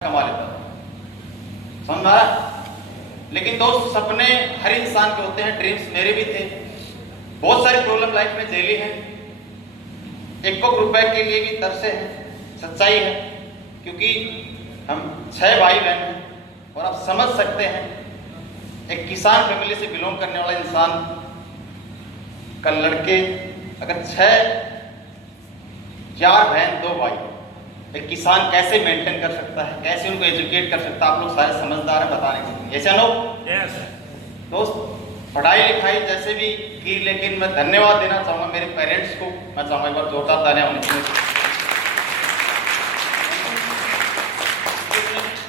कमा लेता था, समझ में आया। लेकिन दोस्त सपने हर इंसान के होते हैं, ड्रीम्स मेरे भी थे। बहुत सारी प्रॉब्लम लाइफ में झेली है, एक रुपए के लिए भी तरसे हैं, सच्चाई है। क्योंकि हम 6 भाई बहन हैं और आप समझ सकते हैं एक किसान फैमिली से बिलोंग करने वाला इंसान का लड़के अगर 4 बहन 2 भाई, एक किसान कैसे मेंटेन कर सकता है, कैसे उनको एजुकेट कर सकता है। आप लोग सारे समझदार हैं बताने के लिए, ऐसा नो दोस्त। पढ़ाई लिखाई जैसे भी की, लेकिन मैं धन्यवाद देना चाहूँगा मेरे पेरेंट्स को। मैं चाहूँगा एक बार जोरदार तालियां होनी चाहिए।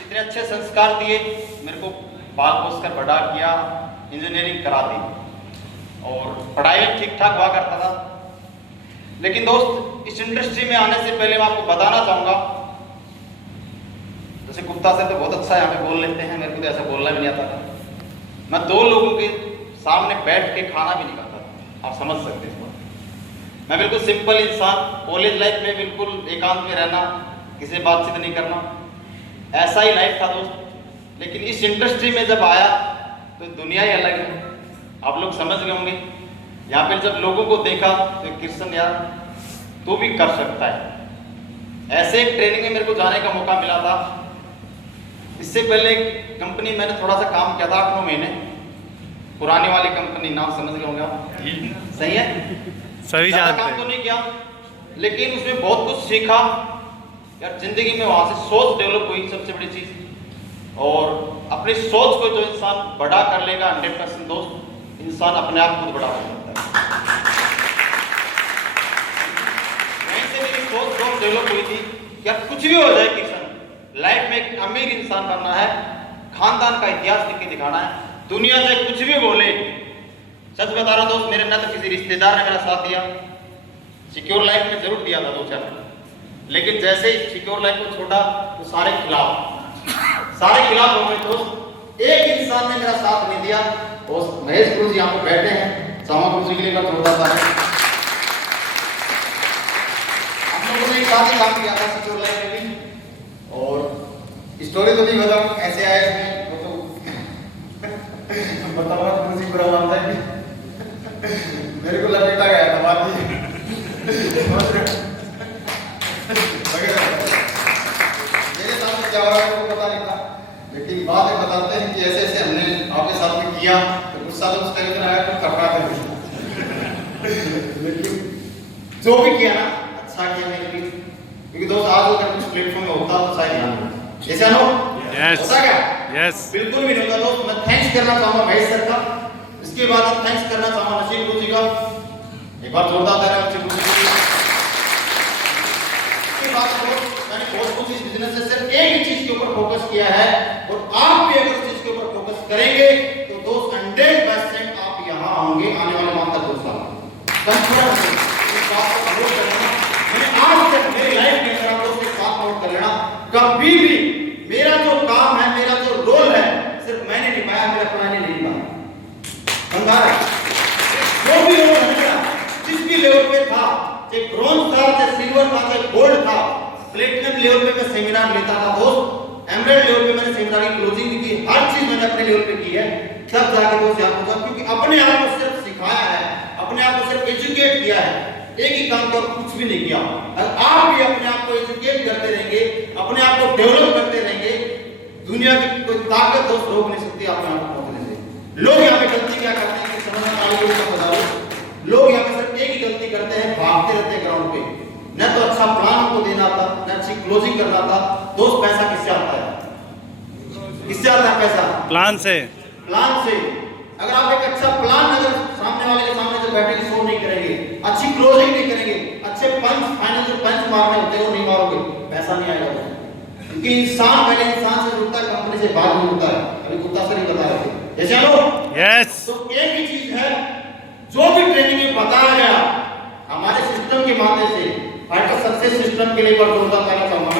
इतने अच्छे संस्कार दिए, मेरे को पाल पोस कर बड़ा किया, इंजीनियरिंग करा दी और पढ़ाई में ठीक ठाक हुआ करता था। लेकिन दोस्त इस इंडस्ट्री में आने से पहले मैं आपको बताना चाहूंगा, जैसे गुप्ता सर तो बहुत अच्छा यहाँ पे बोल लेते हैं, मेरे को तो ऐसा बोलना भी नहीं आता था। मैं 2 लोगों के सामने बैठ के खाना भी नहीं खाता था, आप समझ सकते हैं इस बात। मैं बिल्कुल सिंपल इंसान, कॉलेज लाइफ में बिल्कुल एकांत में रहना, किसी से बातचीत नहीं करना, ऐसा ही लाइफ था दोस्त। लेकिन इस इंडस्ट्री में जब आया तो दुनिया ही अलग है, आप लोग समझ गए होंगे। यहाँ पे जब लोगों को देखा तो कृष्ण यार तू भी कर सकता है। ऐसे एक ट्रेनिंग में मेरे को जाने का मौका मिला था। इससे पहले कंपनी मैंने थोड़ा सा काम किया था 8-9 महीने, पुरानी वाली कंपनी, नाम समझ गए होंगे आप, सही है, सभी जानते हैं। काम तो नहीं किया लेकिन उसमें बहुत कुछ सीखा यार। जिंदगी में वहां से सोच डेवलप हुई, सबसे बड़ी चीज। और अपनी सोच को जो इंसान बड़ा कर लेगा 100% दोस्त, इंसान अपने आप खुद बड़ा हो जाता है। वहीं से मेरी सोच बहुत डेवलप हुई थी कि अब कुछ भी हो जाए किसान, लाइफ में एक अमीर इंसान बनना है, खानदान का इतिहास लिख के दिखाना है। दुनिया से कुछ भी बोले, सच बता रहा दोस्त, मेरे न तो किसी रिश्तेदार ने मेरा साथ दिया, सिक्योर लाइफ में जरूर दिया था 2-4, लेकिन जैसे ही सिक्योर लाइफ को छोड़ा तो सारे खिलाफ हो गए दोस्त। एक इंसान ने मेरा साथ नहीं दिया। और महेश गुरु जी यहाँ पे बैठे हैं, सामा गुरु जी के लिए मैं जोरदार तालियां। हम लोगों ने एक साथ ही काम किया था सिक्योर लाइफ में भी, और स्टोरी तो नहीं बताऊं ऐसे आए इसमें, वो तो बताऊंगा गुरु जी बुरा मानता है कि मेरे को लपेटा गया था बात ही मेरे साथ क्या हो रहा है वो पता नहीं था। लेकिन बात बताते हैं कि ऐसे ऐसे हमने आपके साथ में किया, तो गुस्सा तो उसका इतना आया तो कपड़ा थे। लेकिन जो भी किया ना अच्छा किया मेरे लिए, क्योंकि दोस्त आज अगर कुछ प्लेटफॉर्म में होता तो शायद ध्यान जैसे नो होता क्या, बिल्कुल भी नहीं होता। तो मैं थैंक्स करना चाहूंगा महेश सर का, इसके बाद थैंक्स करना चाहूंगा नसीब गुरु जी का। एक बार जोरदार तालियां नसीब गुरु जी की। इसके बाद मैंने बहुत कुछ इस बिजनेस से सिर्फ एक ही चीज के ऊपर फोकस किया है, और आप भी अगर इस चीज के ऊपर फोकस करेंगे तो दोस्त 100% आप यहाँ होंगे आने वाले माह तक 2 साल। इस बात को नोट कर लेना, मैंने आज तक मेरी लाइफ के अंदर आपको एक बात नोट कर लेना, कभी भी मेरा जो काम है, मेरा जो रोल है, सिर्फ मैंने निभाया, मेरा अपना ने नहीं निभाया। समझा रहे? जो भी रोल है मेरा, जिस भी लेवल पे था, चाहे ब्रॉन्ज था, चाहे सिल्वर था, चाहे गोल्ड था, प्लेटिनम लेवल पे मैं सेमिनार लेता था दोस्त, एमरेल्ड लेवल पे मैंने सेमिनार की क्लोजिंग की, हर चीज मैंने अपने लेवल पे की है। तब जाके दोस्त यहाँ पहुंचा, क्योंकि अपने आप को सिर्फ सिखाया है, अपने आप को सिर्फ एजुकेट किया है, एक ही काम को कुछ भी नहीं किया। अगर आप भी अपने आप को एजुकेट करते रहेंगे, अपने आप को डेवलप करते रहेंगे, दुनिया की कोई ताकत दोस्त रोक नहीं सकती अपने आप को पहुंचने से। लोग यहाँ पे गलती क्या करते हैं कि समझ लोग यहाँ पे सिर्फ एक ही गलती करते हैं, भागते रहते हैं ग्राउंड पे। न तो अच्छा प्लान उनको देना था, न अच्छी क्लोजिंग करना था। दोस्त पैसा किससे आता है? किससे आता है पैसा? प्लान से। अगर आप एक अच्छा प्लान अगर सामने वाले के सामने जब बैठेंगे, शो नहीं करेंगे, अच्छी क्लोजिंग नहीं करेंगे, अच्छे पंच फाइनल जो पंच मारने होते हैं वो नहीं मारोगे, पैसा नहीं आएगा। क्योंकि इंसान पहले इंसान से जुड़ता है, कंपनी से बाद में जुड़ता है। अभी गुप्ता सर ही बता रहे थे, जैसे तो एक ही चीज है, जो भी ट्रेनिंग में बताया गया हमारे सिस्टम के माध्यम से, फाइटर सक्सेस सिस्टम के लिए पर जोरदार तालियां चाहूंगा।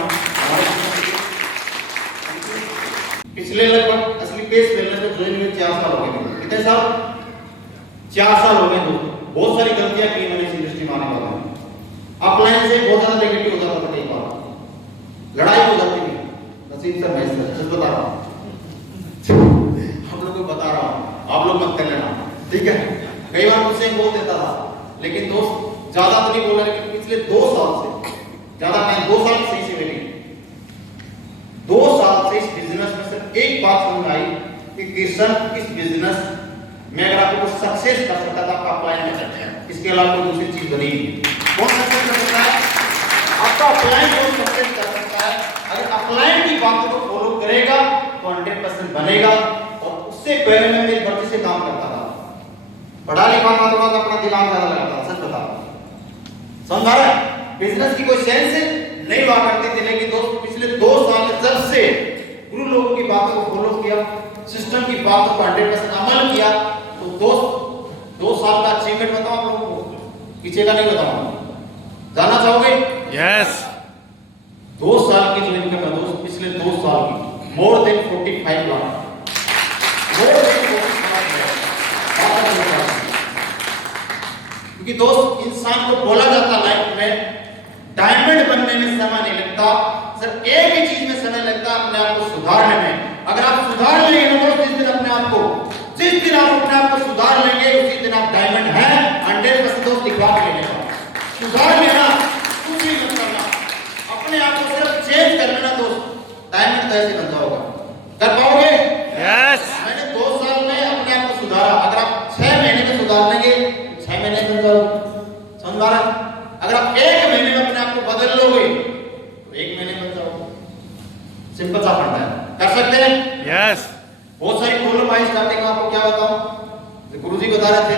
पिछले लगभग असली पेस वेलनेस में ज्वाइन हुए 4 साल हो गए। कितने साल? 4 साल हो गए दोस्तों। बहुत सारी गलतियां की मैंने इस इंडस्ट्री में आने के बाद। अपलाइन से बहुत ज्यादा नेगेटिव हो जाता था, कई बार लड़ाई हो जाती थी, नसीब से सेम बोल देता था, लेकिन दोस्त ज्यादा तो नहीं बोला, लेकिन पिछले 2 साल से, ज्यादा टाइम 2 साल सही से मिली, 2 साल से इस बिजनेस में सिर्फ एक बात समझ आई कि किशन इस बिजनेस में अगर आपको कुछ सक्सेस कर सकता था, आपका अप्लाई कर सकते हैं, इसके अलावा कोई दूसरी चीज बनी कौन सक्सेस कर सकता है? आपका अप्लाई कौन सक्सेस कर सकता है? अगर अप्लाई की बातों को फॉलो करेगा तो 100% बनेगा। और उससे पहले मैं मेरी मर्जी से काम करता था, पढ़ा लिखा था, थोड़ा सा अपना दिमाग ज्यादा लगाता था, सच बता, समझ रहा है? बिजनेस की कोई सेंस नहीं हुआ करती थी, लेकिन दोस्त पिछले 2 साल में जब से गुरु लोगों की बातों को फॉलो किया, सिस्टम की बातों पर 100% अमल किया, तो दोस्त 2 साल का अचीवमेंट बताओ आप लोगों को, पीछे का नहीं बताऊंगा, जानना चाहोगे? यस। 2 साल की जो इनकम है दोस्त, पिछले 2 साल की more than 45 lakh, more than 45 lakh. क्योंकि दोस्त इंसान को बोला जाता लाइफ में डायमंड बनने में समय नहीं लगता, सिर्फ एक ही चीज में समय लगता है, अपने आप को सुधारने में। अगर आप सुधार लेंगे ना दोस्त, जिस दिन अपने आप को, जिस दिन आप अपने आप को सुधार लेंगे, उसी दिन आप डायमंड हैं 100% दोस्त, दिखा के लेने का। सुधार लेना, कुछ भी मत करना, अपने आप को सिर्फ चेंज कर लेना दोस्त, डायमंड कैसे बन जाओगे? कर पाओगे? यस। मैंने 2 साल में अपने आप को सुधारा, अगर आप 6 महीने में सुधार लेंगे 6 महीने में बन जाओगे, समझ आ रहा? अगर आप 1 महीने में अपने आप को बदल लोगे तो 1 महीने में बन जाओगे, सिंपल सा फंडा है, कर सकते हैं? यस। बहुत सारी प्रॉब्लम आई स्टार्टिंग में, आपको क्या बताऊं, गुरुजी बता रहे थे,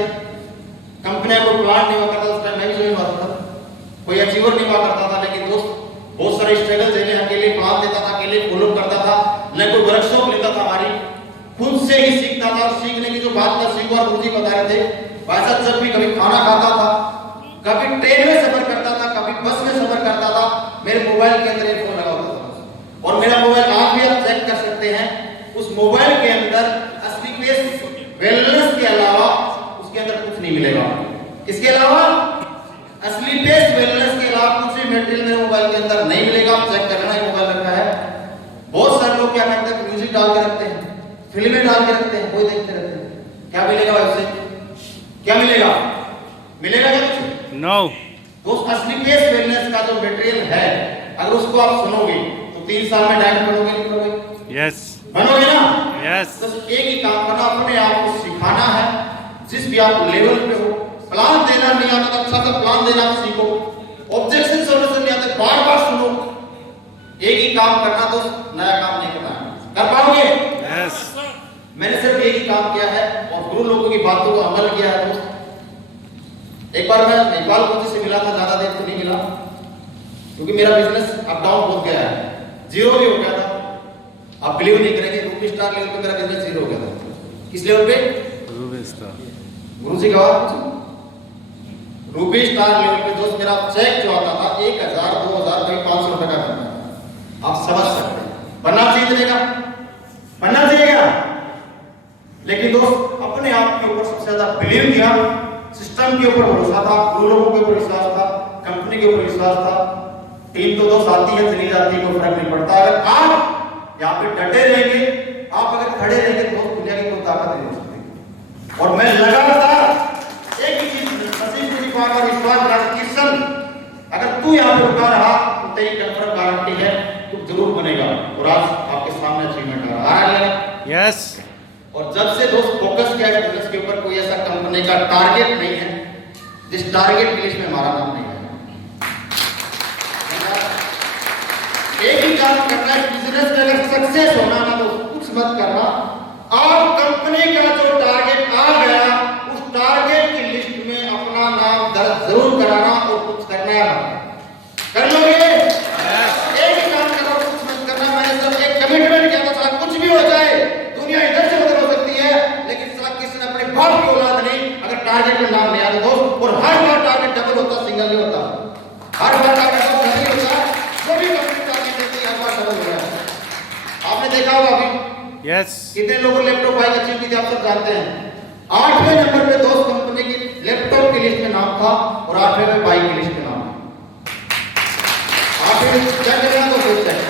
कंपनी को प्लान नहीं हुआ करता, उस टाइम मैं भी नहीं हुआ था, कोई अचीवर नहीं हुआ करता था, लेकिन दोस्त बहुत सारे स्ट्रगल झेले, अकेले प्लान देता था, अकेले फॉलो करता था, न कोई वर्कशॉप लेता था, हमारी खुद से ही सीखता था। और सीखने की जो बात का सीखा गुरुजी बता रहे थे, भाई साहब जब भी कभी खाना खाता था, कभी ट्रेन में सफर करता था, कभी बस में सफर करता था, मेरे मोबाइल के अंदर एक फोन लगा होता था, और मेरा मोबाइल आज भी आप चेक कर सकते हैं, उस मोबाइल के अंदर असली पेस वेलनेस के अलावा उसके अंदर कुछ नहीं मिलेगा। इसके अलावा असली पेस वेलनेस के अलावा कुछ भी मटेरियल मेरे मोबाइल के अंदर नहीं मिलेगा, आप चेक करना, ये मोबाइल रखा है। बहुत सारे लोग क्या करते हैं, म्यूजिक डाल के रखते हैं, फिल्में डाल के रखते हैं, कोई देखते रहते हैं, क्या मिलेगा उससे? क्या मिलेगा? मिलेगा क्या कुछ? नो। दोस्त असली पेस वेलनेस का जो मटेरियल है, अगर उसको आप सुनोगे तो 3 साल में डायमंड बनोगे, नहीं बनोगे? यस। बनोगे ना? यस। तो एक ही काम करना, अपने आप को सिखाना है, जिस भी आप लेवल पे हो। प्लान देना नहीं आता, अच्छा सा प्लान देना सीखो, ऑब्जेक्शन सॉल्यूशन नहीं आते, बार बार सुनो, एक ही काम करना दोस्त, नया काम नहीं करना, कर पाओगे? यस। मैंने सिर्फ एक ही काम किया है और गुरु लोगों की बातों को अमल किया है दोस्त। एक बार मैं नेपाल कोची से मिला था, ज्यादा देर तो नहीं मिला, क्योंकि मेरा बिजनेस अप डाउन हो गया है, जीरो भी हो गया था। आप बिलीव नहीं करेंगे, रूपी स्टार लेवल पे मेरा बिजनेस जीरो हो गया था। किस लेवल पे? Ruby star. गुरुजी का रूपी स्टार लेवल पे दोस्त मेरा चेक जो आता था 1000, 2000, कभी 500 रुपए का बनता था। आप समझ सकते हैं, बनना चाहिए का, बनना चाहिए क्या? लेकिन दोस्त अपने आप के ऊपर सबसे ज्यादा बिलीव किया, सिस्टम के ऊपर भरोसा था, गुरु लोगों के ऊपर विश्वास था, कंपनी के ऊपर विश्वास था। टीम तो दोस्त आती है चली जाती है, कोई फर्क नहीं पड़ता। अगर आप यहाँ पे डटे रहेंगे, आप अगर खड़े रहेंगे तो दोस्त दुनिया की कोई ताकत नहीं हो सकती। और मैं लगातार एक ही चीज और विश्वास किशन, अगर तू यहाँ पे रुका रहा तो तेरी कंफर्म गारंटी है तू जरूर बनेगा। और आज आपके सामने अचीवमेंट आ रहा है। यस। और जब से दोस्त फोकस किया है बिजनेस के ऊपर, कोई ऐसा कंपनी का टारगेट नहीं है जिस टारगेट की लिस्ट में हमारा नाम नहीं है। एक ही काम करना है, बिजनेस में अगर सक्सेस होना ना तो कुछ मत करना। आप कंपनी का जो टारगेट आ गया, उस टारगेट की लिस्ट में अपना नाम दर्ज जरूर कराना और कुछ करना है। कर लोगे? एक ही काम करो, कुछ मत करना। मैंने सिर्फ एक कमिटमेंट किया था, साला कुछ भी हो जाए, दुनिया इधर से उधर हो सकती है, लेकिन साला किसी ने अपने बाप की औलाद नहीं, अगर टारगेट में नाम नहीं आया दोस्त। और हर बार टारगेट डबल होता, सिंगल नहीं होता। हर बार टारगेट डबल नहीं होता, जो भी कंपनी टारगेट देती है हर बार डबल हो जाता है। आपने देखा होगा अभी यस। कितने लोगों लैपटॉप बाइक अचीव की थी, आप सब जानते हैं। 8वें नंबर पे दोस्त कंपनी की लैपटॉप की लिस्ट में नाम था और 8वें में बाइक की लिस्ट में नाम था। 8वें क्या करना तो सोचते हैं।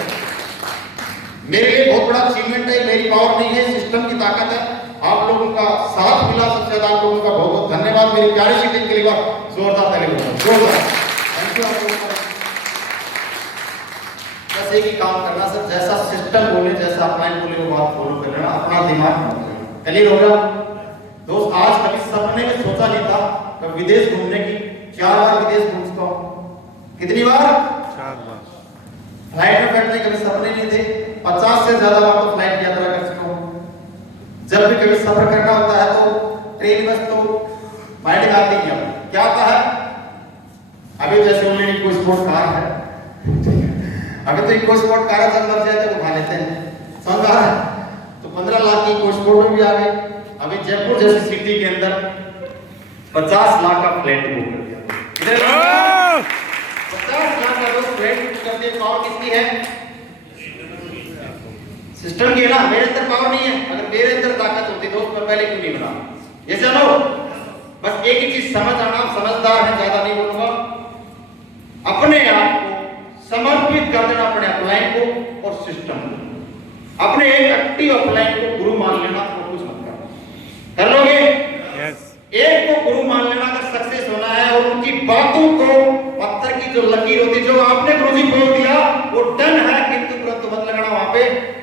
मेरे लिए बहुत बड़ा अचीवमेंट है, मेरी पावर नहीं है, सिस्टम की ताकत है। आप लोगों का साथ मिला, सबसे ज्यादा आप लोगों का बहुत बहुत धन्यवाद। मेरी प्यारी सी टीम के लिए जोरदार ताली बजाओ, जोरदार थैंक यू आप लोगों का। बस एक ही काम करना सर, जैसा सिस्टम बोले, जैसा प्लान बोले वो बात फॉलो कर लेना, अपना दिमाग मत लगाना। क्लियर हो गया दोस्त? आज कभी सपने में सोचा नहीं था कभी विदेश घूमने की, 4 बार विदेश घूम चुका हूं। कितनी बार? 4 बार। फ्लाइट में बैठने के कभी सपने नहीं थे, 50 से ज्यादा बार तो फ्लाइट यात्रा कर चुका हूं। जब भी कभी सफर करना होता है तो ट्रेन बस तो माइंड में आती है, क्या आता है? अभी जैसे उन्होंने कोई स्पोर्ट कार है, अभी तो इको स्पोर्ट कार जब लग जाए तो उठा लेते हैं, समझ आ रहा है? तो 15 लाख की इको स्पोर्ट में भी आ गए। अभी जयपुर जैसी सिटी के अंदर 50 लाख का फ्लैट बुक कर दिया। 50 लाख का जो फ्लैट बुक कर दिया, पावर किसकी है? सिस्टम की है ना। मेरे अंदर पावर नहीं है, अगर मेरे अंदर ताकत होती दोस्त मैं पहले क्यों नहीं बना? ये चलो बस एक ही चीज समझ आना, समझदार है, ज्यादा नहीं बोलूंगा। अपने आप को समर्पित कर देना, अपने अपलाइन को और सिस्टम को। अपने एक एक्टिव अपलाइन को गुरु मान लेना, तो कुछ मत करना। कर लोगे? यस। एक को गुरु मान लेना अगर सक्सेस होना है, और उनकी बातों को, पत्थर की जो लकीर होती, जो आपने गुरुजी बोल दिया वो डन है, किंतु परंतु मत लगाना वहां पे।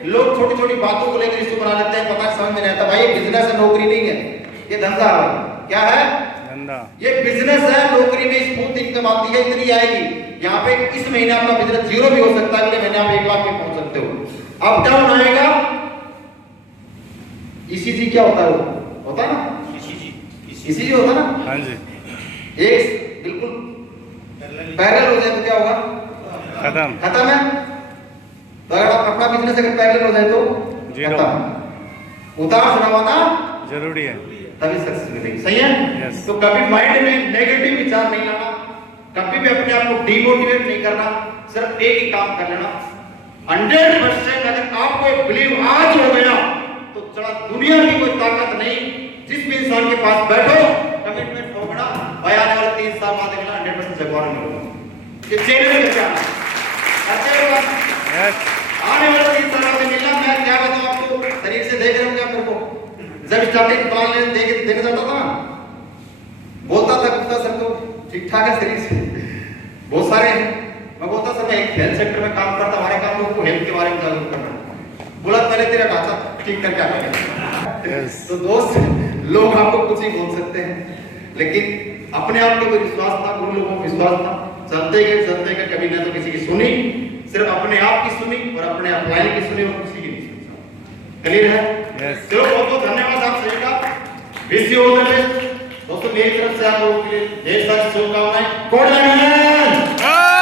लोग छोटी छोटी बातों को लेकर इश्यू बना लेते हैं, पता समझ में नहीं आता। भाई ये बिजनेस है, नौकरी नहीं है, ये धंधा है। क्या है? धंधा। ये बिजनेस है, नौकरी में स्मूथ इनकम आती है, इतनी आएगी। यहाँ पे इस महीने आपका बिजनेस 0 भी हो सकता है, अगले महीने आप 1 लाख पे पहुंच सकते हो। अप डाउन आएगा। ईसीजी क्या होता है? वो होता है ना, ईसीजी होता है ना। हाँ जी। एक बिल्कुल पैरेलल हो जाए तो क्या होगा? खत्म है। तो अगर आप अपना बिजनेस अगर पैरेलल हो जाए तो खत्म। उतार चढ़ाव जरूरी है, तभी सक्सेस मिलेगी। सही है? Yes. तो कभी माइंड में नेगेटिव विचार नहीं लाना, कभी भी अपने आप को डिमोटिवेट नहीं करना, सिर्फ एक ही काम कर लेना। 100% अगर आपको बिलीव आज हो गया तो चला दुनिया की कोई ताकत नहीं। जिस भी इंसान के पास बैठो, कमिटमेंट होगा भाई, आने वाले 3 साल बाद 100% जगवान मिलेगा। ये चैलेंज करके आना, अच्छे होगा। आने वाले 3 साल में मिलना, मैं क्या बताऊं आपको, शरीर से देख रहे हो क्या मेरे को? जब स्टार्टिंग प्लान देने जाता था ना, बोलता था गुप्ता सर तो ठीक ठाक है शरीर से, बहुत सारे हैं। मैं बोलता सर मैं एक हेल्थ सेक्टर में काम करता, हमारे काम लोगों को हेल्थ के बारे में जागरूक करना। बोला पहले तेरा ढांचा ठीक करके आएगा। तो दोस्त, लोग आपको कुछ ही बोल सकते हैं, लेकिन अपने आप को विश्वास था, गुरु लोगों को विश्वास था। चलते गए कभी ना तो किसी की सुनी, सिर्फ अपने आप की सुनी और अपने अपलाइन की सुनी, और किसी की नहीं सुनी। क्लियर है? चलो बहुत बहुत धन्यवाद आप सभी का। Wish you all the best दोस्तों। मेरी तरफ से आप लोगों के लिए ढेर सारी शुभकामनाएं।